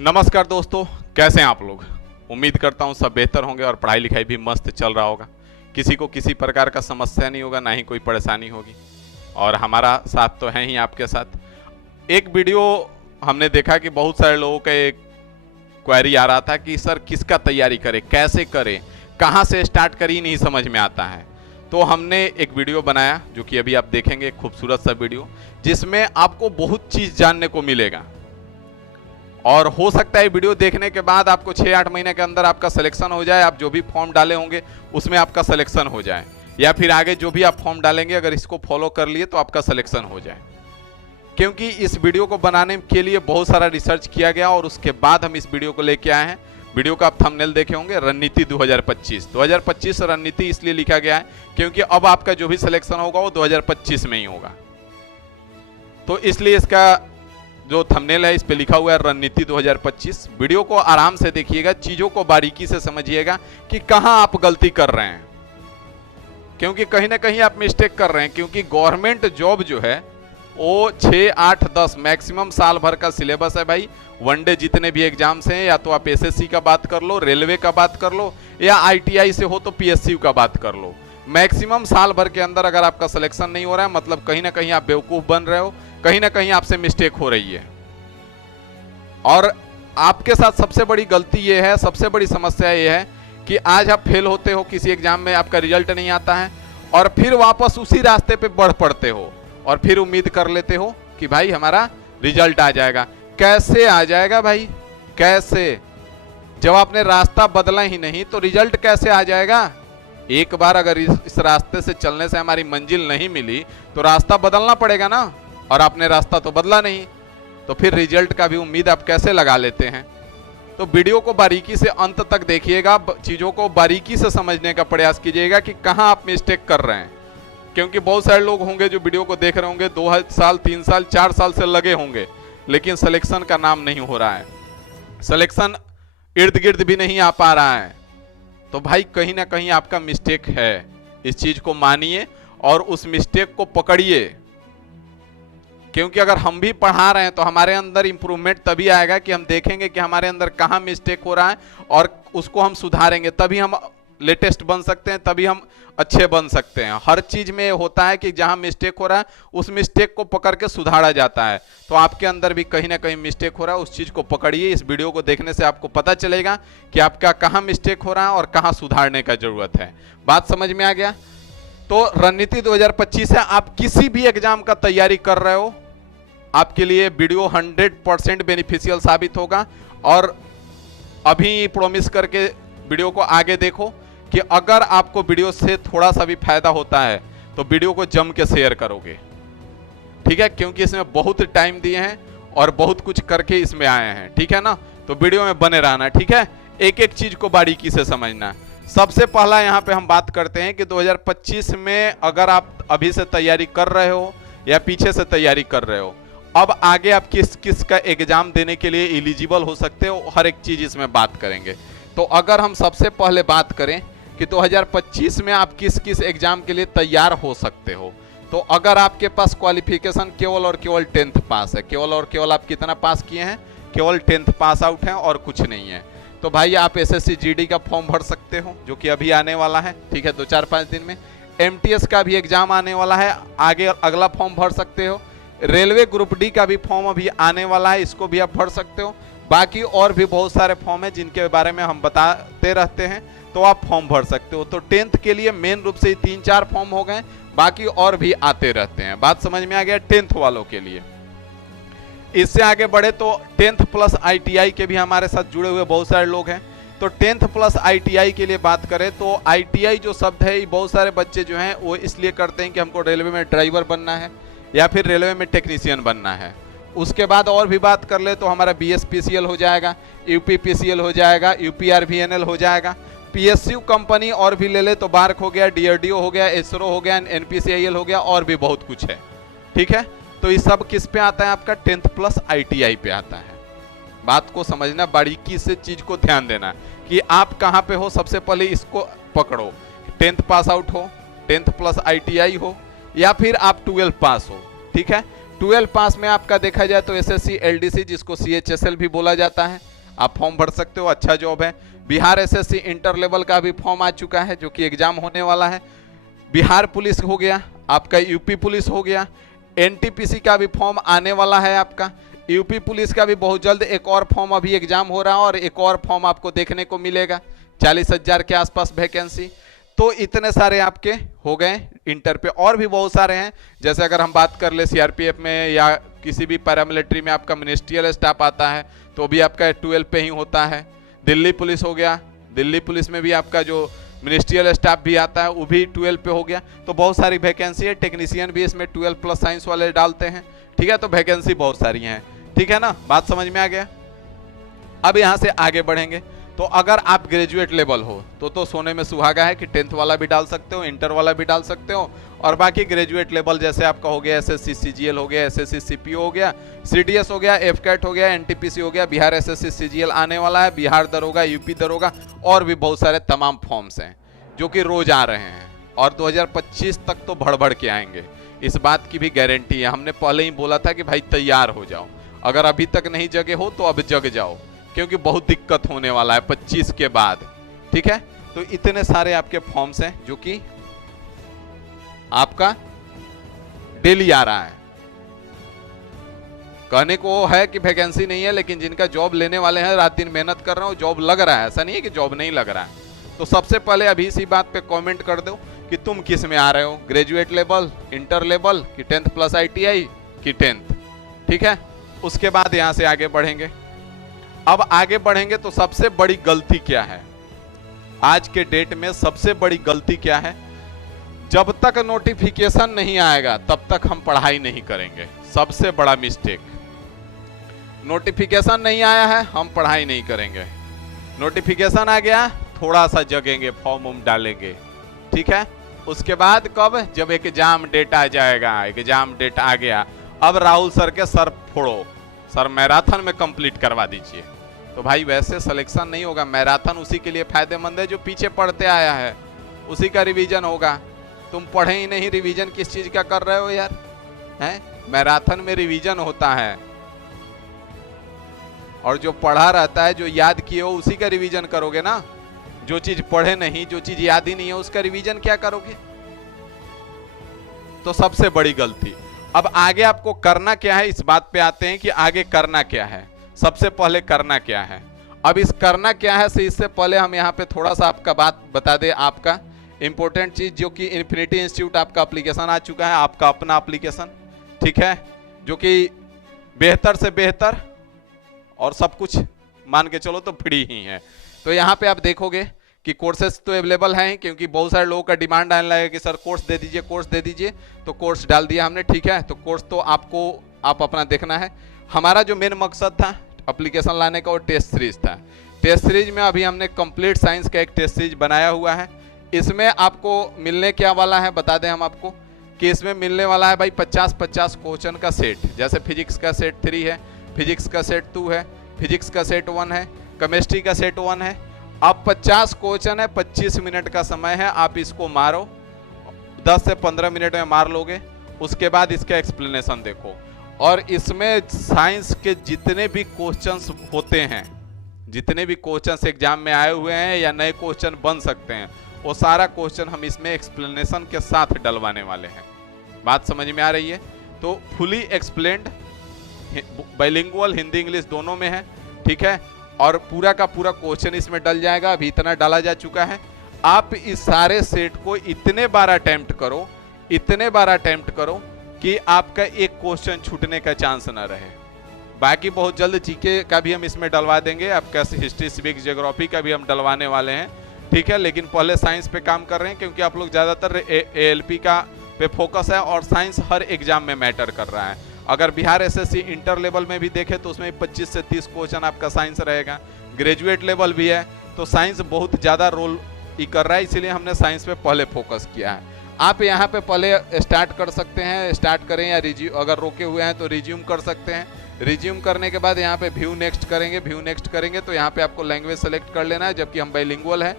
नमस्कार दोस्तों, कैसे हैं आप लोग। उम्मीद करता हूं सब बेहतर होंगे और पढ़ाई लिखाई भी मस्त चल रहा होगा। किसी को किसी प्रकार का समस्या नहीं होगा, ना ही कोई परेशानी होगी। और हमारा साथ तो है ही आपके साथ। एक वीडियो हमने देखा कि बहुत सारे लोगों का एक क्वेरी आ रहा था कि सर किसका तैयारी करें, कैसे करें, कहाँ से स्टार्ट करें, नहीं समझ में आता है। तो हमने एक वीडियो बनाया जो कि अभी आप देखेंगे, एक खूबसूरत सा वीडियो जिसमें आपको बहुत चीज़ जानने को मिलेगा। और हो सकता है वीडियो देखने के बाद आपको 6-8 महीने के अंदर आपका सिलेक्शन हो जाए, आप जो भी फॉर्म डाले होंगे उसमें आपका सिलेक्शन हो जाए, या फिर आगे जो भी आप फॉर्म डालेंगे अगर इसको फॉलो कर लिए तो आपका सिलेक्शन हो जाए। क्योंकि इस वीडियो को बनाने के लिए बहुत सारा रिसर्च किया गया और उसके बाद हम इस वीडियो को लेके आए हैं। वीडियो का आप थंबनेल देखे होंगे, रणनीति 2025 रणनीति इसलिए लिखा गया है क्योंकि अब आपका जो भी सिलेक्शन होगा वो 2025 में ही होगा। तो इसलिए इसका जो थंबनेल है इस पे लिखा हुआ है रणनीति 2025। वीडियो को आराम से देखिएगा, चीजों को बारीकी से समझिएगा कि कहां आप गलती कर रहे हैं, क्योंकि कहीं ना कहीं आप मिस्टेक कर रहे हैं। क्योंकि गवर्नमेंट जॉब जो है वो 6, 8, 10 मैक्सिमम साल भर का सिलेबस है भाई। वनडे जितने भी एग्जाम्स हैं, या तो आप एसएससी का बात कर लो, रेलवे का बात कर लो, या आईटीआई से हो तो पीएसयू का बात कर लो। मैक्सिमम साल भर के अंदर अगर आपका सिलेक्शन नहीं हो रहा है, मतलब कहीं ना कहीं आप बेवकूफ बन रहे हो, कहीं ना कहीं आपसे मिस्टेक हो रही है। और आपके साथ सबसे बड़ी गलती ये है, सबसे बड़ी समस्या ये है कि आज आप फेल होते हो किसी एग्जाम में, आपका रिजल्ट नहीं आता है, और फिर वापस उसी रास्ते पे बढ़ पड़ते हो और फिर उम्मीद कर लेते हो कि भाई हमारा रिजल्ट आ जाएगा। कैसे आ जाएगा भाई, कैसे? जब आपने रास्ता बदला ही नहीं तो रिजल्ट कैसे आ जाएगा? एक बार अगर इस रास्ते से चलने से हमारी मंजिल नहीं मिली तो रास्ता बदलना पड़ेगा ना, और आपने रास्ता तो बदला नहीं, तो फिर रिजल्ट का भी उम्मीद आप कैसे लगा लेते हैं। तो वीडियो को बारीकी से अंत तक देखिएगा, चीज़ों को बारीकी से समझने का प्रयास कीजिएगा कि कहाँ आप मिस्टेक कर रहे हैं। क्योंकि बहुत सारे लोग होंगे जो वीडियो को देख रहे होंगे, 2 साल 3 साल 4 साल से लगे होंगे, लेकिन सिलेक्शन का नाम नहीं हो रहा है, सिलेक्शन इर्द गिर्द भी नहीं आ पा रहा है। तो भाई कहीं ना कहीं आपका मिस्टेक है, इस चीज को मानिए और उस मिस्टेक को पकड़िए। क्योंकि अगर हम भी पढ़ा रहे हैं तो हमारे अंदर इंप्रूवमेंट तभी आएगा कि हम देखेंगे कि हमारे अंदर कहाँ मिस्टेक हो रहा है और उसको हम सुधारेंगे, तभी हम लेटेस्ट बन सकते हैं, तभी हम अच्छे बन सकते हैं। हर चीज में होता है कि जहां मिस्टेक हो रहा है उस मिस्टेक को पकड़ के सुधारा जाता है। तो आपके अंदर भी कहीं ना कहीं मिस्टेक हो रहा है, उस चीज को पकड़िए। इस वीडियो को देखने से आपको पता चलेगा कि आपका कहां मिस्टेक हो रहा है और कहां सुधारने का जरूरत है। बात समझ में आ गया? तो रणनीति 2025 है। आप किसी भी एग्जाम का तैयारी कर रहे हो, आपके लिए वीडियो 100% बेनिफिशियल साबित होगा। और अभी प्रॉमिस करके वीडियो को आगे देखो कि अगर आपको वीडियो से थोड़ा सा भी फायदा होता है तो वीडियो को जम के शेयर करोगे, ठीक है? क्योंकि इसमें बहुत टाइम दिए हैं और बहुत कुछ करके इसमें आए हैं, ठीक है ना? तो वीडियो में बने रहना, ठीक है? एक एक चीज को बारीकी से समझना। सबसे पहला यहाँ पे हम बात करते हैं कि 2025 में अगर आप अभी से तैयारी कर रहे हो या पीछे से तैयारी कर रहे हो, अब आगे आप किस किस का एग्जाम देने के लिए एलिजिबल हो सकते हो, हर एक चीज इसमें बात करेंगे। तो अगर हम सबसे पहले बात करें कि 2025 में आप किस किस एग्जाम के लिए तैयार हो सकते हो, तो अगर आपके पास क्वालिफिकेशन केवल और केवल 10th पास है, केवल और केवल आप कितना पास किए हैं? केवल 10th पास आउट हैं और कुछ नहीं है, तो भाई आप एसएससी जीडी का फॉर्म भर सकते हो, जो कि अभी आने वाला है, ठीक है? 2-4-5 दिन में एमटीएस का भी एग्जाम आने वाला है, आगे अगला फॉर्म भर सकते हो। रेलवे ग्रुप डी का भी फॉर्म अभी आने वाला है, इसको भी आप भर सकते हो। बाकी और भी बहुत सारे फॉर्म हैं जिनके बारे में हम बताते रहते हैं, तो आप फॉर्म भर सकते हो। तो 10th के लिए मेन रूप से 3-4 फॉर्म हो गए, बाकी और भी आते रहते हैं। बात समझ में आ गया 10th वालों के लिए। इससे आगे बढ़े तो 10th प्लस आईटीआई के भी हमारे साथ जुड़े हुए बहुत सारे लोग हैं। तो 10th प्लस आईटीआई के लिए बात करें तो आईटीआई जो शब्द है, बहुत सारे बच्चे जो हैं वो इसलिए करते हैं कि हमको रेलवे में ड्राइवर बनना है या फिर रेलवे में टेक्नीशियन बनना है। उसके बाद और भी बात कर ले तो हमारा बीएसपीसीएल हो जाएगा, यूपीपीसीएल हो जाएगा, यूपीआरवीएनएल हो जाएगा, पीएसयू कंपनी और भी ले ले तो बार्क हो गया, डीआरडीओ हो गया, एसरो हो गया, एनपीसीआईएल हो गया, और भी बहुत कुछ है, ठीक है? तो ये सब किस पे आता है? आपका 10th प्लस आईटीआई पे आता है। बात को समझना, बारीकी से चीज को ध्यान देना कि आप कहाँ पे हो। सबसे पहले इसको पकड़ो, 10th पास आउट हो, 10th प्लस आईटीआई हो, या फिर आप 12 पास हो, ठीक है? 12 पास में आपका देखा जाए तो एसएससी एलडीसी जिसको सीएचएसएल भी बोला जाता है, आप फॉर्म भर सकते हो, अच्छा जॉब है। बिहार एसएससी इंटर लेवल का भी फॉर्म आ चुका है जो कि एग्जाम होने वाला है। बिहार पुलिस हो गया, आपका यूपी पुलिस हो गया, एनटीपीसी का भी फॉर्म आने वाला है आपका। यूपी पुलिस का भी बहुत जल्द एक और फॉर्म अभी एग्जाम हो रहा है और एक और फॉर्म आपको देखने को मिलेगा, 40,000 के आसपास वैकेंसी। तो इतने सारे आपके हो गए इंटर पे, और भी बहुत सारे हैं। जैसे अगर हम बात कर ले सीआरपीएफ में या किसी भी पैरामिलिट्री में आपका मिनिस्ट्रियल स्टाफ आता है तो भी आपका 12 पे ही होता है। दिल्ली पुलिस हो गया, दिल्ली पुलिस में भी आपका जो मिनिस्ट्रियल स्टाफ भी आता है वो भी 12 पे हो गया। तो बहुत सारी वैकेंसी है, टेक्नीशियन भी इसमें 12 प्लस साइंस वाले डालते हैं, ठीक है। तो वैकेंसी बहुत सारी हैं, ठीक है ना, बात समझ में आ गया। अब यहां से आगे बढ़ेंगे तो अगर आप ग्रेजुएट लेवल हो तो सोने में सुहागा है कि 10th वाला भी डाल सकते हो, इंटर वाला भी डाल सकते हो, और बाकी ग्रेजुएट लेवल जैसे आपका हो गया एसएससी सीजीएल हो गया, एसएससी सीपीओ हो गया, सीडीएस हो गया, एफकैट हो गया, एनटीपीसी हो गया, बिहार एसएससी सीजीएल आने वाला है, बिहार दरोगा, यूपी दरोगा, और भी बहुत सारे तमाम फॉर्म्स हैं जो कि रोज आ रहे हैं और 2025 तक तो भड़ भड़ के आएंगे, इस बात की भी गारंटी है। हमने पहले ही बोला था कि भाई तैयार हो जाओ, अगर अभी तक नहीं जगे हो तो अब जग जाओ, क्योंकि बहुत दिक्कत होने वाला है 25 के बाद, ठीक है। तो इतने सारे आपके फॉर्म्स हैं जो कि आपका डेली आ रहा है। कहने को है कि वैकेंसी नहीं है, लेकिन जिनका जॉब लेने वाले हैं रात दिन मेहनत कर रहे हो, जॉब लग रहा है, ऐसा नहीं है कि जॉब नहीं लग रहा है। तो सबसे पहले अभी इसी बात पे कमेंट कर दो कि तुम किस में आ रहे हो, ग्रेजुएट लेवल, इंटर लेवल, कि 10th प्लस ITI कि 10th, ठीक है। उसके बाद यहां से आगे बढ़ेंगे। अब आगे बढ़ेंगे तो सबसे बड़ी गलती क्या है आज के डेट में, सबसे बड़ी गलती क्या है, जब तक नोटिफिकेशन नहीं आएगा तब तक हम पढ़ाई नहीं करेंगे। सबसे बड़ा मिस्टेक, नोटिफिकेशन नहीं आया है हम पढ़ाई नहीं करेंगे, नोटिफिकेशन आ गया थोड़ा सा जगेंगे, फॉर्म डालेंगे, ठीक है। उसके बाद कब, जब एग्जाम डेट आ जाएगा, एग्जाम डेट आ गया, अब राहुल सर के सर फोड़ो, सर मैराथन में कंप्लीट करवा दीजिए। तो भाई वैसे सिलेक्शन नहीं होगा, मैराथन उसी के लिए फायदेमंद है जो पीछे पढ़ते आया है, उसी का रिवीजन होगा। तुम पढ़े ही नहीं, रिवीजन किस चीज का कर रहे हो यार, हैं? मैराथन में रिवीजन होता है, और जो पढ़ा रहता है, जो याद किए हो उसी का रिवीजन करोगे ना। जो चीज पढ़े नहीं, जो चीज याद ही नहीं है, उसका रिवीजन क्या करोगे। तो सबसे बड़ी गलती। अब आगे आपको करना क्या है, इस बात पे आते हैं कि आगे करना क्या है। सबसे पहले करना क्या है, अब इस करना क्या है से इससे पहले हम यहाँ पे थोड़ा सा आपका बात बता दें, आपका इंपॉर्टेंट चीज, जो कि इन्फिनिटी इंस्टीट्यूट आपका एप्लीकेशन आ चुका है, आपका अपना एप्लीकेशन, ठीक है, जो कि बेहतर से बेहतर और सब कुछ मान के चलो तो फ्री ही है। तो यहाँ पे आप देखोगे कि कोर्सेज तो अवेलेबल हैं, क्योंकि बहुत सारे लोगों का डिमांड आने लगा कि सर कोर्स दे दीजिए, कोर्स दे दीजिए, तो कोर्स डाल दिया हमने, ठीक है। तो कोर्स तो आपको आप अपना देखना है। हमारा जो मेन मकसद था एप्लीकेशन लाने का वो टेस्ट सीरीज था। टेस्ट सीरीज में अभी हमने कंप्लीट साइंस का एक टेस्ट सीरीज बनाया हुआ है। इसमें आपको मिलने क्या वाला है बता दें हम आपको, कि इसमें मिलने वाला है भाई 50-50 क्वेश्चन का सेट। जैसे फिजिक्स का सेट 3 है, फिजिक्स का सेट 2 है, फिजिक्स का सेट 1 है, केमिस्ट्री का सेट 1 है। अब 50 क्वेश्चन है, 25 मिनट का समय है, आप इसको मारो, 10 से 15 मिनट में मार लोगे। उसके बाद इसका एक्सप्लेनेशन देखो, और इसमें साइंस के जितने भी क्वेश्चंस होते हैं, जितने भी क्वेश्चंस एग्जाम में आए हुए हैं या नए क्वेश्चन बन सकते हैं, वो सारा क्वेश्चन हम इसमें एक्सप्लेनेशन के साथ डलवाने वाले हैं। बात समझ में आ रही है। तो fully explained, bilingual, Hindi English दोनों में है, ठीक है। और पूरा का पूरा क्वेश्चन इसमें डल जाएगा, अभी इतना डाला जा चुका है। आप इस सारे सेट को इतने बार अटेम्प्ट करो, इतने बार अटेम्प्ट करो कि आपका एक क्वेश्चन छूटने का चांस ना रहे। बाकी बहुत जल्द जीके का भी हम इसमें डलवा देंगे, आपका हिस्ट्री, सिविक्स, ज्योग्राफी का भी हम डलवाने वाले हैं, ठीक है। लेकिन पहले साइंस पे काम कर रहे हैं, क्योंकि आप लोग ज़्यादातर ALP का पे फोकस है, और साइंस हर एग्जाम में मैटर कर रहा है। अगर बिहार एसएससी इंटर लेवल में भी देखें तो उसमें 25 से 30 क्वेश्चन आपका साइंस रहेगा। ग्रेजुएट लेवल भी है तो साइंस बहुत ज़्यादा रोल ही कर रहा है, इसीलिए हमने साइंस पे पहले फोकस किया है। आप यहाँ पे पहले स्टार्ट कर सकते हैं, स्टार्ट करें, या अगर रोके हुए हैं तो रिज्यूम कर सकते हैं। रिज्यूम करने के बाद यहाँ पे व्यू नेक्स्ट करेंगे, व्यू नेक्स्ट करेंगे तो यहाँ पे आपको लैंग्वेज सेलेक्ट कर लेना है, जबकि हम बाइलिंगुअल है,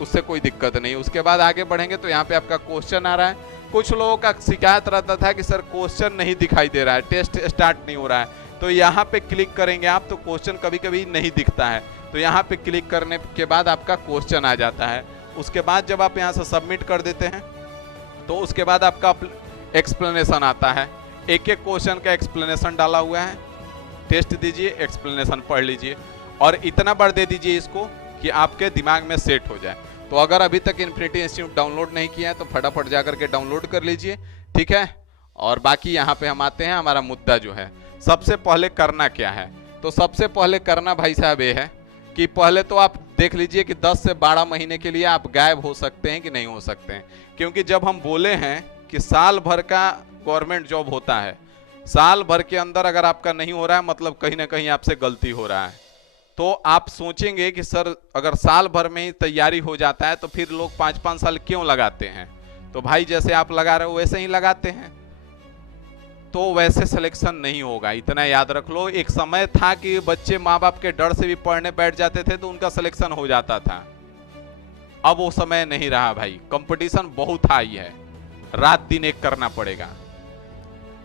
उससे कोई दिक्कत नहीं। उसके बाद आगे बढ़ेंगे तो यहाँ पे आपका क्वेश्चन आ रहा है, कुछ लोगों का शिकायत रहता था कि सर क्वेश्चन नहीं दिखाई दे रहा है, टेस्ट स्टार्ट नहीं हो रहा है। तो यहाँ पे क्लिक करेंगे आप तो क्वेश्चन कभी कभी नहीं दिखता है, तो यहाँ पे क्लिक करने के बाद आपका क्वेश्चन आ जाता है। उसके बाद जब आप यहाँ से सबमिट कर देते हैं तो उसके बाद आपका एक्सप्लेनेशन आता है। एक एक क्वेश्चन का एक्सप्लेनेशन डाला हुआ है, टेस्ट दीजिए, एक्सप्लेनेशन पढ़ लीजिए और इतना बार दे दीजिए इसको कि आपके दिमाग में सेट हो जाए। तो अगर अभी तक इन्फिनिटी इंस्टीट्यूट डाउनलोड नहीं किया है तो फटाफट जाकर के डाउनलोड कर लीजिए, ठीक है। और बाकी यहाँ पे हम आते हैं, हमारा मुद्दा जो है सबसे पहले करना क्या है। तो सबसे पहले करना भाई साहब ये है कि पहले तो आप देख लीजिए कि 10 से 12 महीने के लिए आप गायब हो सकते हैं कि नहीं हो सकते हैं। क्योंकि जब हम बोले हैं कि साल भर का गवर्नमेंट जॉब होता है, साल भर के अंदर अगर आपका नहीं हो रहा है मतलब कहीं ना कहीं आपसे गलती हो रहा है। तो आप सोचेंगे कि सर अगर साल भर में ही तैयारी हो जाता है तो फिर लोग 5-5 साल क्यों लगाते हैं। तो भाई जैसे आप लगा रहे हो वैसे ही लगाते हैं, तो वैसे सिलेक्शन नहीं होगा, इतना याद रख लो। एक समय था कि बच्चे माँ बाप के डर से भी पढ़ने बैठ जाते थे तो उनका सिलेक्शन हो जाता था। अब वो समय नहीं रहा भाई, कंपटीशन बहुत हाई है, रात दिन एक करना पड़ेगा।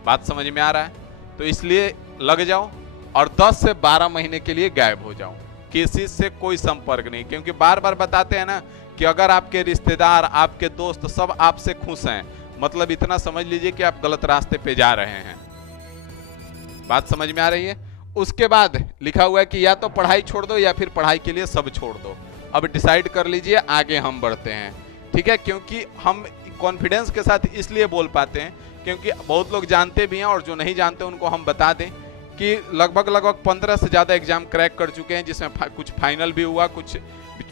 बात समझ में आ रहा है? तो इसलिए लग जाओ और 10 से 12 महीने के लिए गायब हो जाओ, किसी से कोई संपर्क नहीं। क्योंकि बार बार बताते हैं ना कि अगर आपके रिश्तेदार, आपके दोस्त सब आपसे खुश हैं, मतलब इतना समझ लीजिए कि आप गलत रास्ते पे जा रहे हैं। बात समझ में आ रही है? उसके बाद लिखा हुआ है कि या तो पढ़ाई छोड़ दो या फिर पढ़ाई के लिए सब छोड़ दो। अब डिसाइड कर लीजिए, आगे हम बढ़ते हैं, ठीक है। क्योंकि हम कॉन्फिडेंस के साथ इसलिए बोल पाते हैं क्योंकि बहुत लोग जानते भी हैं और जो नहीं जानते उनको हम बता दें कि लगभग 15 से ज़्यादा एग्जाम क्रैक कर चुके हैं, जिसमें कुछ फाइनल भी हुआ, कुछ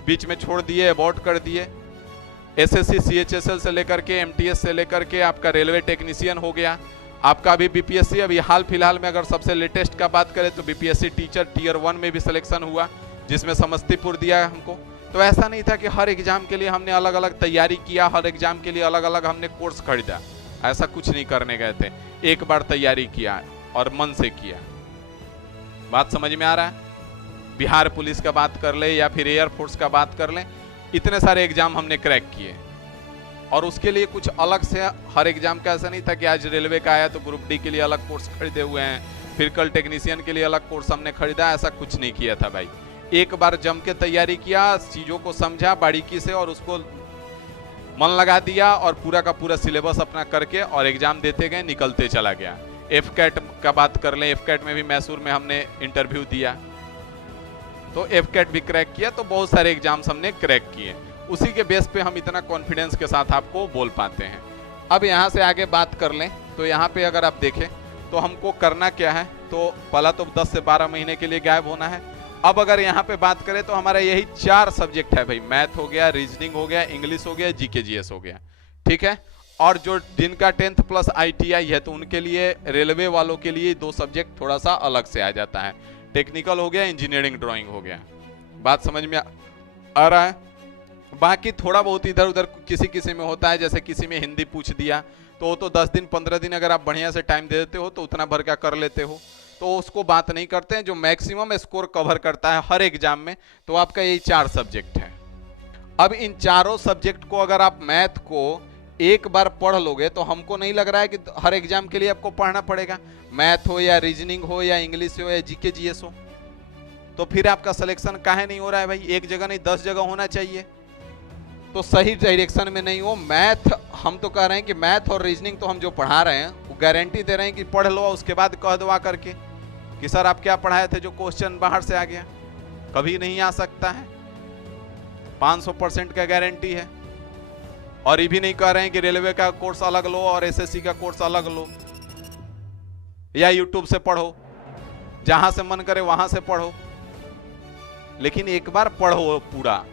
बीच में छोड़ दिए, अबॉर्ट कर दिए। एसएससी सीएचएसएल से लेकर के एमटीएस से लेकर के आपका रेलवे टेक्नीशियन हो गया, आपका अभी बीपीएससी, अभी हाल फिलहाल में अगर सबसे लेटेस्ट का बात करें तो बीपीएससी टीचर टियर 1 में भी सिलेक्शन हुआ, जिसमें समस्तीपुर दिया हमको। तो ऐसा नहीं था कि हर एग्जाम के लिए हमने अलग अलग तैयारी किया, हर एग्जाम के लिए अलग अलग हमने कोर्स खरीदा, ऐसा कुछ नहीं करने गए थे। एक बार तैयारी किया और मन से किया। बात समझ में आ रहा है? बिहार पुलिस का बात कर ले या फिर एयरफोर्स का बात कर ले, इतने सारे एग्जाम हमने क्रैक किए और उसके लिए कुछ अलग से हर एग्जाम का ऐसा नहीं था कि आज रेलवे का आया तो ग्रुप डी के लिए अलग कोर्स खरीदे हुए हैं, फिर कल टेक्नीशियन के लिए अलग कोर्स हमने खरीदा, ऐसा कुछ नहीं किया था भाई। एक बार जम के तैयारी किया, चीज़ों को समझा बारीकी से और उसको मन लगा दिया और पूरा का पूरा सिलेबस अपना करके और एग्जाम देते गए, निकलते चला गया। एफ कैट का बात कर लें, एफ कैट में भी मैसूर में हमने इंटरव्यू दिया तो एफ कैट भी क्रैक किया। तो बहुत सारे एग्जाम्स हमने क्रैक किए, उसी के बेस पे हम इतना कॉन्फिडेंस के साथ आपको बोल पाते हैं। अब यहाँ से आगे बात कर लें तो यहाँ पे अगर आप देखें तो हमको करना क्या है, तो पहला तो 10 से 12 महीने के लिए गायब होना है। अब अगर यहाँ पे बात करें तो हमारा यही 4 सब्जेक्ट है भाई, मैथ हो गया, रीजनिंग हो गया, इंग्लिश हो गया, जीके जीएस हो गया, ठीक है। और जो जिनका 10th प्लस ITI है तो उनके लिए, रेलवे वालों के लिए 2 सब्जेक्ट थोड़ा सा अलग से आ जाता है, टेक्निकल हो गया, इंजीनियरिंग ड्राइंग हो गया। बात समझ में आ रहा है? बाकी थोड़ा बहुत इधर उधर किसी किसी में होता है, जैसे किसी में हिंदी पूछ दिया तो वो तो 10 दिन 15 दिन अगर आप बढ़िया से टाइम दे देते हो तो उतना भर क्या कर लेते हो, तो उसको बात नहीं करते हैं। जो मैक्सिमम स्कोर कवर करता है हर एग्जाम में तो आपका यही 4 सब्जेक्ट है। अब इन चारों सब्जेक्ट को अगर आप मैथ को एक बार पढ़ लोगे तो हमको नहीं लग रहा है कि हर एग्जाम के लिए आपको पढ़ना पड़ेगा, मैथ हो या रीजनिंग हो या इंग्लिश हो या जीके जीएस हो। तो फिर आपका सिलेक्शन काहे नहीं हो रहा है भाई? एक जगह नहीं 10 जगह होना चाहिए, तो सही डायरेक्शन में नहीं हो। मैथ हम तो कह रहे हैं कि मैथ और रीजनिंग तो हम जो पढ़ा रहे हैं वो गारंटी दे रहे हैं कि पढ़ लो, उसके बाद कह दो आ करके कि सर आप क्या पढ़ाए थे जो क्वेश्चन बाहर से आ गया। कभी नहीं आ सकता है, 500% का गारंटी है। और ये भी नहीं कह रहे हैं कि रेलवे का कोर्स अलग लो और एसएससी का कोर्स अलग लो या यूट्यूब से पढ़ो, जहां से मन करे वहां से पढ़ो, लेकिन एक बार पढ़ो पूरा,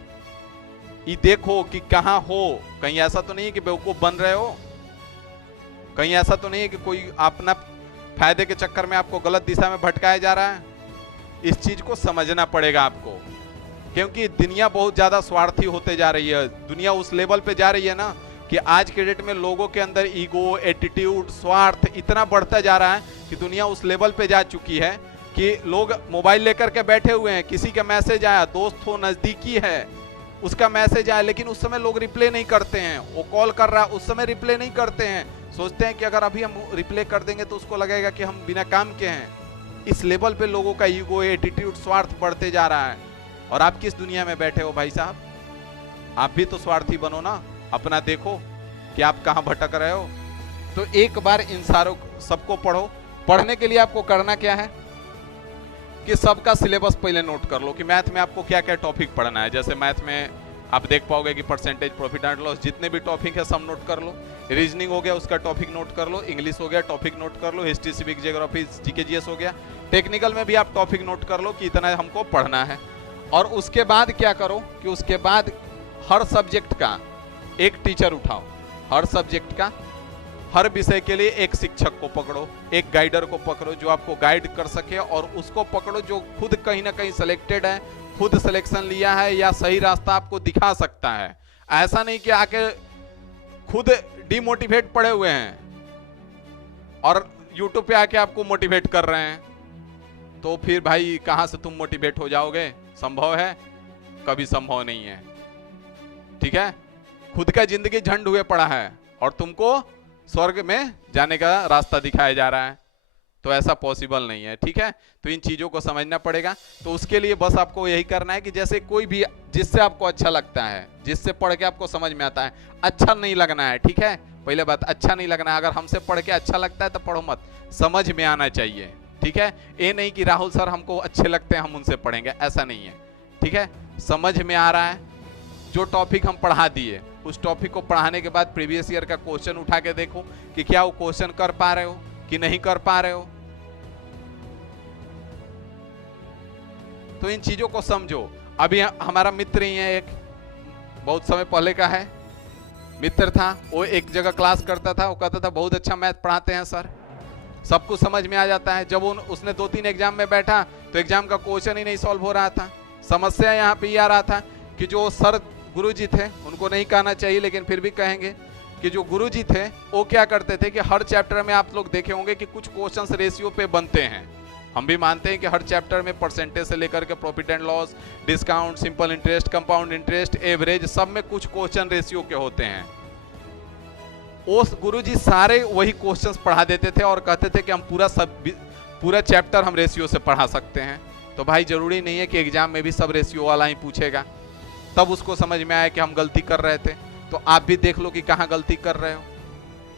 ये देखो कि कहां हो। कहीं ऐसा तो नहीं है कि बेवकूफ बन रहे हो, कहीं ऐसा तो नहीं है कि कोई अपना फायदे के चक्कर में आपको गलत दिशा में भटकाया जा रहा है। इस चीज को समझना पड़ेगा आपको, क्योंकि दुनिया बहुत ज्यादा स्वार्थी होते जा रही है। दुनिया उस लेवल पे जा रही है ना कि आज के डेट में लोगों के अंदर ईगो, एटीट्यूड, स्वार्थ इतना बढ़ता जा रहा है कि दुनिया उस लेवल पे जा चुकी है कि लोग मोबाइल लेकर के बैठे हुए हैं, किसी का मैसेज आया, दोस्त हो, नजदीकी है, उसका मैसेज आया, लेकिन उस समय लोग रिप्ले नहीं करते हैं। वो कॉल कर रहा है, उस समय रिप्ले नहीं करते हैं, सोचते हैं कि अगर अभी हम रिप्ले कर देंगे तो उसको लगेगा कि हम बिना काम के हैं। इस लेवल पे लोगों का ईगो, एटीट्यूड, स्वार्थ बढ़ते जा रहा है। और आप किस दुनिया में बैठे हो भाई साहब? आप भी तो स्वार्थी बनो ना, अपना देखो कि आप कहां भटक रहे हो। तो एक बार इन सारों सबको पढ़ो। पढ़ने के लिए आपको करना क्या है कि सबका सिलेबस पहले नोट कर लो कि मैथ में आपको क्या क्या टॉपिक पढ़ना है। जैसे मैथ में आप देख पाओगे कि परसेंटेज, प्रॉफिट एंड लॉस, जितने भी टॉपिक है सब नोट कर लो। रीजनिंग हो गया, उसका टॉपिक नोट कर लो। इंग्लिश हो गया, टॉपिक नोट कर लो। History, civic, geography, GK, GS हो गया। टेक्निकल में भी आप टॉपिक नोट कर लो कि इतना हमको पढ़ना है। और उसके बाद क्या करो कि उसके बाद हर सब्जेक्ट का एक टीचर उठाओ। हर सब्जेक्ट का, हर विषय के लिए एक शिक्षक को पकड़ो, एक गाइडर को पकड़ो जो आपको गाइड कर सके, और उसको पकड़ो जो खुद कहीं ना कहीं सिलेक्टेड है, खुद सिलेक्शन लिया है या सही रास्ता आपको दिखा सकता है। ऐसा नहीं कि आके खुद डिमोटिवेट पड़े हुए हैं और यूट्यूब पे आके आपको मोटिवेट कर रहे हैं, तो फिर भाई कहां से तुम मोटिवेट हो जाओगे? संभव है? कभी संभव नहीं है। ठीक है, खुद का जिंदगी झंड हुए पड़ा है और तुमको स्वर्ग में जाने का रास्ता दिखाया जा रहा है, तो ऐसा पॉसिबल नहीं है। ठीक है, तो इन चीजों को समझना पड़ेगा। तो उसके लिए बस आपको यही करना है कि जैसे कोई भी जिससे आपको अच्छा लगता है, जिससे पढ़ के आपको समझ में आता है, अच्छा नहीं लगना है। ठीक है, पहले बात, अच्छा नहीं लगना है। अगर हमसे पढ़ के अच्छा लगता है तो पढ़ो मत, समझ में आना चाहिए। ठीक है, ये नहीं कि राहुल सर हमको अच्छे लगते हैं हम उनसे पढ़ेंगे, ऐसा नहीं है। ठीक है, समझ में आ रहा है, जो टॉपिक हम पढ़ा दिए उस टॉपिक को पढ़ाने के बाद प्रीवियस ईयर का क्वेश्चन उठा के देखो कि क्या वो क्वेश्चन कर पा रहे हो कि नहीं कर पा रहे हो। तो इन चीजों को समझो। अभी हमारा मित्र ही है, एक बहुत समय पहले का है मित्र था, वो एक जगह क्लास करता था, वो कहता था बहुत अच्छा मैथ पढ़ाते हैं सर, सब कुछ समझ में आ जाता है। जब उसने 2-3 एग्जाम में बैठा तो एग्जाम का क्वेश्चन ही नहीं सॉल्व हो रहा था। समस्या यहाँ पे ये आ रहा था कि जो सर गुरुजी थे, उनको नहीं कहना चाहिए लेकिन फिर भी कहेंगे, कि जो गुरुजी थे वो क्या करते थे कि हर चैप्टर में आप लोग देखे होंगे कि कुछ क्वेश्चंस रेशियो पे बनते हैं। हम भी मानते हैं कि हर चैप्टर में परसेंटेज से लेकर के profit and loss, discount, simple interest, compound interest, average, सब में कुछ क्वेश्चन रेशियो के होते हैं। उस गुरुजी सारे वही क्वेश्चंस पढ़ा देते थे और कहते थे कि हम पूरा चैप्टर हम रेशियो से पढ़ा सकते हैं। तो भाई जरूरी नहीं है कि एग्जाम में भी सब रेशियो वाला ही पूछेगा। तब उसको समझ में आया कि हम गलती कर रहे थे। तो आप भी देख लो कि कहाँ गलती कर रहे हो।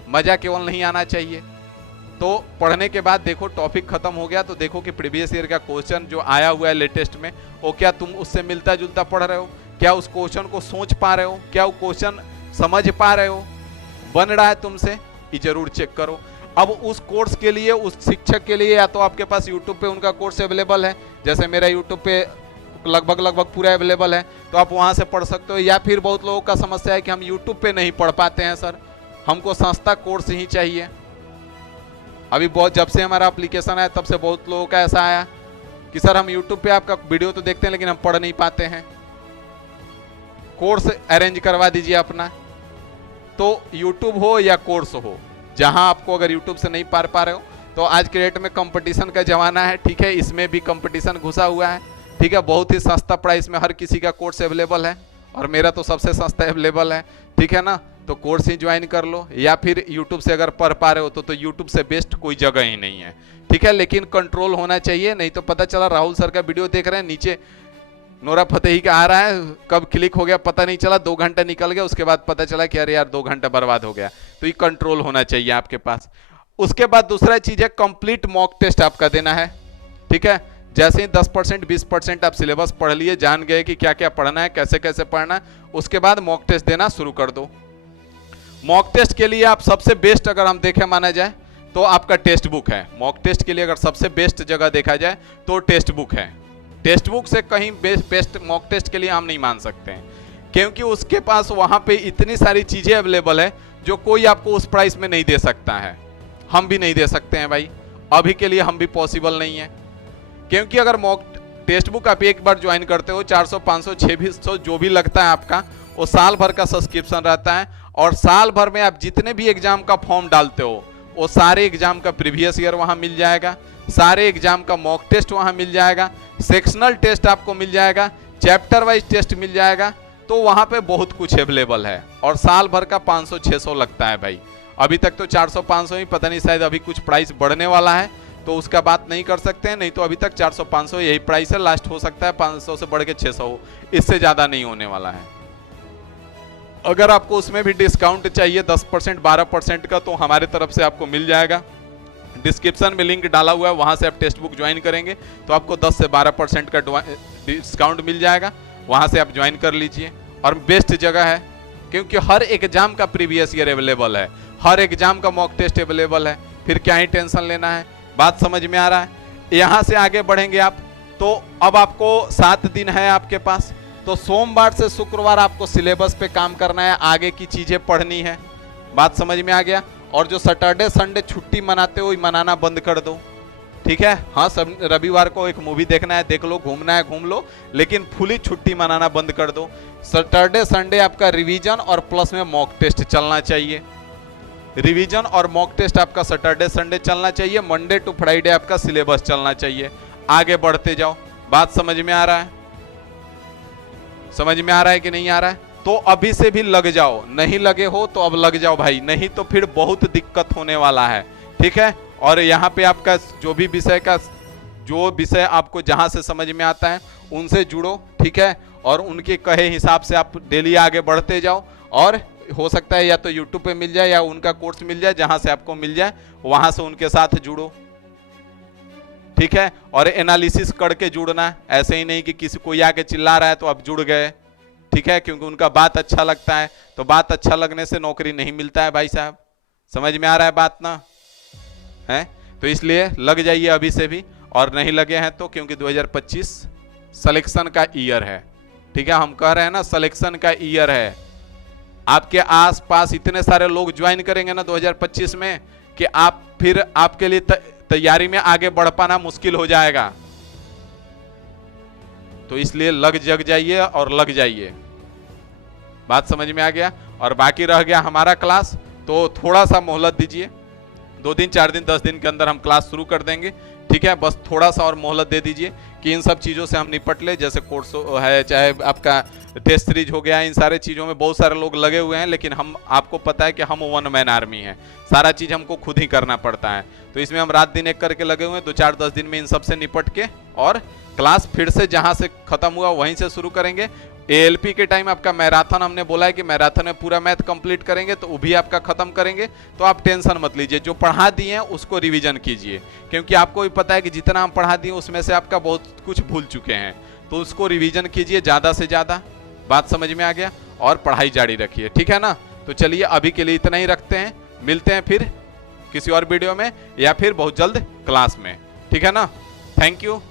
मजा केवल नहीं आना चाहिए। तो पढ़ने के बाद देखो टॉपिक खत्म हो गया तो देखो कि प्रीवियस ईयर का क्वेश्चन जो आया हुआ है लेटेस्ट में, वो क्या तुम उससे मिलता जुलता पढ़ रहे हो? क्या उस क्वेश्चन को सोच पा रहे हो? क्या वो क्वेश्चन समझ पा रहे हो? बन रहा है तुमसे? ये जरूर चेक करो। अब उस कोर्स के लिए, उस शिक्षक के लिए, या तो आपके पास यूट्यूब पे उनका कोर्स अवेलेबल है, जैसे मेरा यूट्यूब पे लगभग पूरा अवेलेबल है, तो आप वहां से पढ़ सकते हो। या फिर बहुत लोगों का समस्या है कि हम यूट्यूब पे नहीं पढ़ पाते हैं सर, हमको संस्था कोर्स ही चाहिए। अभी बहुत जब से हमारा एप्लीकेशन आया तब से बहुत लोगों का ऐसा आया कि सर हम यूट्यूब पे आपका वीडियो तो देखते हैं लेकिन हम पढ़ नहीं पाते हैं, कोर्स अरेंज करवा दीजिए अपना। तो यूट्यूब हो या कोर्स हो, जहां आपको अगर यूट्यूब से नहीं पढ़ पा रहे हो तो आज के डेट में कंपटीशन का जमाना है। ठीक है, इसमें भी कंपटीशन घुसा हुआ है। ठीक है, बहुत ही सस्ता प्राइस में हर किसी का कोर्स अवेलेबल है और मेरा तो सबसे सस्ता अवेलेबल है। ठीक है ना, तो कोर्स ही ज्वाइन कर लो। या फिर यूट्यूब से अगर पढ़ पा रहे हो तो यूट्यूब से बेस्ट कोई जगह ही नहीं है। ठीक है, लेकिन कंट्रोल होना चाहिए, नहीं तो पता चला राहुल सर का वीडियो देख रहे हैं, नीचे नोरा फतेही का आ रहा है, कब क्लिक हो गया पता नहीं चला, 2 घंटा निकल गया, उसके बाद पता चला कि अरे यार 2 घंटा बर्बाद हो गया। तो ये कंट्रोल होना चाहिए आपके पास। उसके बाद दूसरा चीज है कंप्लीट मॉक टेस्ट आपका देना है। ठीक है, जैसे ही 10% 20% आप सिलेबस पढ़ लिए, जान गए कि क्या क्या पढ़ना है, कैसे कैसे पढ़ना है, उसके बाद मॉक टेस्ट देना शुरू कर दो। मॉक टेस्ट के लिए आप सबसे बेस्ट अगर हम देखें माना जाए तो आपका टेक्स्ट बुक है। मॉक टेस्ट के लिए अगर सबसे बेस्ट जगह देखा जाए तो टेक्स्ट बुक है। टेक्स्ट बुक से कहीं बेस्ट मॉक टेस्ट के लिए हम नहीं मान सकते हैं, क्योंकि उसके पास वहां पे इतनी सारी चीजें अवेलेबल है जो कोई आपको उस प्राइस में नहीं दे सकता है। हम भी नहीं दे सकते हैं भाई, अभी के लिए हम भी पॉसिबल नहीं है। क्योंकि अगर मॉक टेक्स्ट बुक आप एक बार ज्वाइन करते हो 400 500 600 जो भी लगता है आपका, वो साल भर का सब्सक्रिप्शन रहता है और साल भर में आप जितने भी एग्जाम का फॉर्म डालते हो वो सारे एग्जाम का प्रीवियस ईयर वहां मिल जाएगा, सारे एग्जाम का मॉक टेस्ट वहां मिल जाएगा, सेक्शनल टेस्ट आपको मिल जाएगा, चैप्टर वाइज टेस्ट मिल जाएगा, तो वहां पे बहुत कुछ अवेलेबल है और साल भर का 500-600 लगता है भाई। अभी तक तो 400-500 ही, पता नहीं शायद अभी कुछ प्राइस बढ़ने वाला है तो उसका बात नहीं कर सकते हैं, नहीं तो अभी तक 400-500 यही प्राइस है, लास्ट हो सकता है 500 से बढ़ के 600 हो, इससे ज्यादा नहीं होने वाला है। अगर आपको उसमें भी डिस्काउंट चाहिए 10% 12% का तो हमारे तरफ से आपको मिल जाएगा। डिस्क्रिप्शन में लिंक डाला हुआ है, वहां से आप टेक्स्ट बुक ज्वाइन करेंगे तो आपको 10 से 12% का डिस्काउंट मिल जाएगा, वहां से आप ज्वाइन कर लीजिए। और बेस्ट जगह है क्योंकि हर एग्जाम का प्रीवियस ईयर अवेलेबल है, हर एग्जाम का मॉक टेस्ट अवेलेबल है, फिर क्या ही टेंशन लेना है। बात समझ में आ रहा है? यहां से आगे बढ़ेंगे आप तो अब आपको 7 दिन है आपके पास, तो सोमवार से शुक्रवार आपको सिलेबस पे काम करना है, आगे की चीजें पढ़नी है। बात समझ में आ गया? और जो सैटरडे संडे छुट्टी मनाते हो मनाना बंद कर दो, ठीक है? हाँ, सब रविवार को एक मूवी देखना है देख लो, घूमना है घूम लो, लेकिन फुली छुट्टी मनाना बंद कर दो। सैटरडे संडे आपका रिवीजन और प्लस में मॉक टेस्ट चलना चाहिए। रिवीजन और मॉक टेस्ट आपका सैटरडे संडे चलना चाहिए, मंडे टू फ्राइडे आपका सिलेबस चलना चाहिए। आगे बढ़ते जाओ। बात समझ में आ रहा है? समझ में आ रहा है कि नहीं आ रहा है? तो अभी से भी लग जाओ, नहीं लगे हो तो अब लग जाओ भाई, नहीं तो फिर बहुत दिक्कत होने वाला है, ठीक है? और यहाँ पे आपका जो भी विषय आपको जहां से समझ में आता है उनसे जुड़ो, ठीक है? और उनके कहे हिसाब से आप डेली आगे बढ़ते जाओ, और हो सकता है या तो यूट्यूब पे मिल जाए या उनका कोर्स मिल जाए, जहां से आपको मिल जाए वहां से उनके साथ जुड़ो, ठीक है? और एनालिसिस करके जुड़ना, ऐसे ही नहीं कि किसी कोई आके चिल्ला रहा है तो आप जुड़ गए, ठीक है? क्योंकि उनका बात अच्छा लगता है, तो बात अच्छा लगने से नौकरी नहीं मिलता है भाई साहब। समझ में आ रहा है बात ना? है तो इसलिए लग जाइए अभी से भी, और नहीं लगे हैं तो क्योंकि 2025 सिलेक्शन का ईयर है, ठीक है? हम कह रहे हैं ना सिलेक्शन का ईयर है। आपके आसपास इतने सारे लोग ज्वाइन करेंगे ना 2025 में कि आप फिर आपके लिए तैयारी में आगे बढ़ पाना मुश्किल हो जाएगा। तो इसलिए लग जग जाइए और लग जाइए। बात समझ में आ गया? और बाकी रह गया हमारा क्लास, तो थोड़ा सा मोहलत दीजिए, 2 दिन 4 दिन 10 दिन के अंदर हम क्लास शुरू कर देंगे, ठीक है? बस थोड़ा सा और मोहलत दे दीजिए कि इन सब चीज़ों से हम निपट ले, जैसे कोर्स है, चाहे आपका टेस्ट सीरीज हो गया, इन सारे चीज़ों में बहुत सारे लोग लगे हुए हैं, लेकिन हम आपको पता है कि हम 1 मैन आर्मी हैं, सारा चीज़ हमको खुद ही करना पड़ता है। तो इसमें हम रात दिन एक करके लगे हुए हैं, 2-4-10 दिन में इन सब से निपट के और क्लास फिर से जहाँ से खत्म हुआ वहीं से शुरू करेंगे। एएलपी के टाइम आपका मैराथन हमने बोला है कि मैराथन में पूरा मैथ कंप्लीट करेंगे, तो वो भी आपका खत्म करेंगे, तो आप टेंशन मत लीजिए। जो पढ़ा दिए हैं उसको रिवीजन कीजिए, क्योंकि आपको भी पता है कि जितना हम पढ़ा दिए उसमें से आपका बहुत कुछ भूल चुके हैं, तो उसको रिवीजन कीजिए ज़्यादा से ज़्यादा। बात समझ में आ गया? और पढ़ाई जारी रखिए, ठीक है ना? तो चलिए अभी के लिए इतना ही रखते हैं, मिलते हैं फिर किसी और वीडियो में या फिर बहुत जल्द क्लास में, ठीक है ना? Thank you.